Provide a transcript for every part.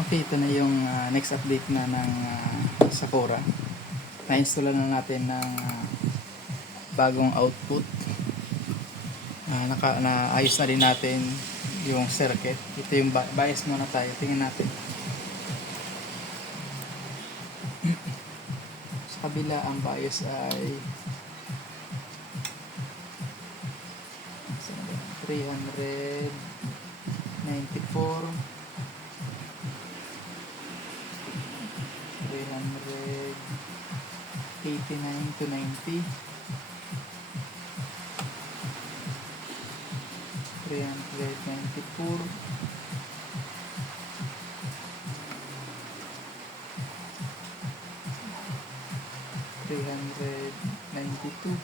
Okay, ito na yung next update na ng Sakura. Na-install na natin ng bagong output. Naayos na rin natin yung circuit. Ito yung bias muna tayo. Tingnan natin. Sa kabila, ang bias ay 394 389 to 90 394 392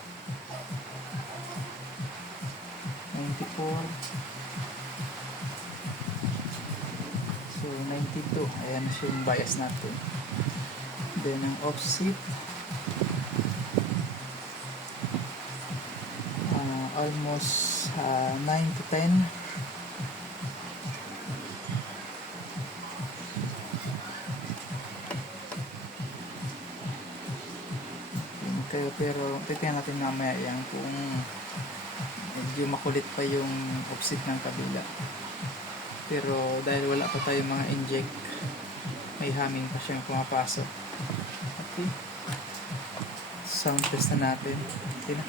94 so 92. Ayan siya yung bias natin. Then ang offset almost 9 to 10. Pero titingnan natin mamaya yan kung medyo makulit pa yung offset ng kabila. Pero dahil wala pa tayong mga inject, may humming pa siyang pumapasok. Okay, sound test na natin. Okay na.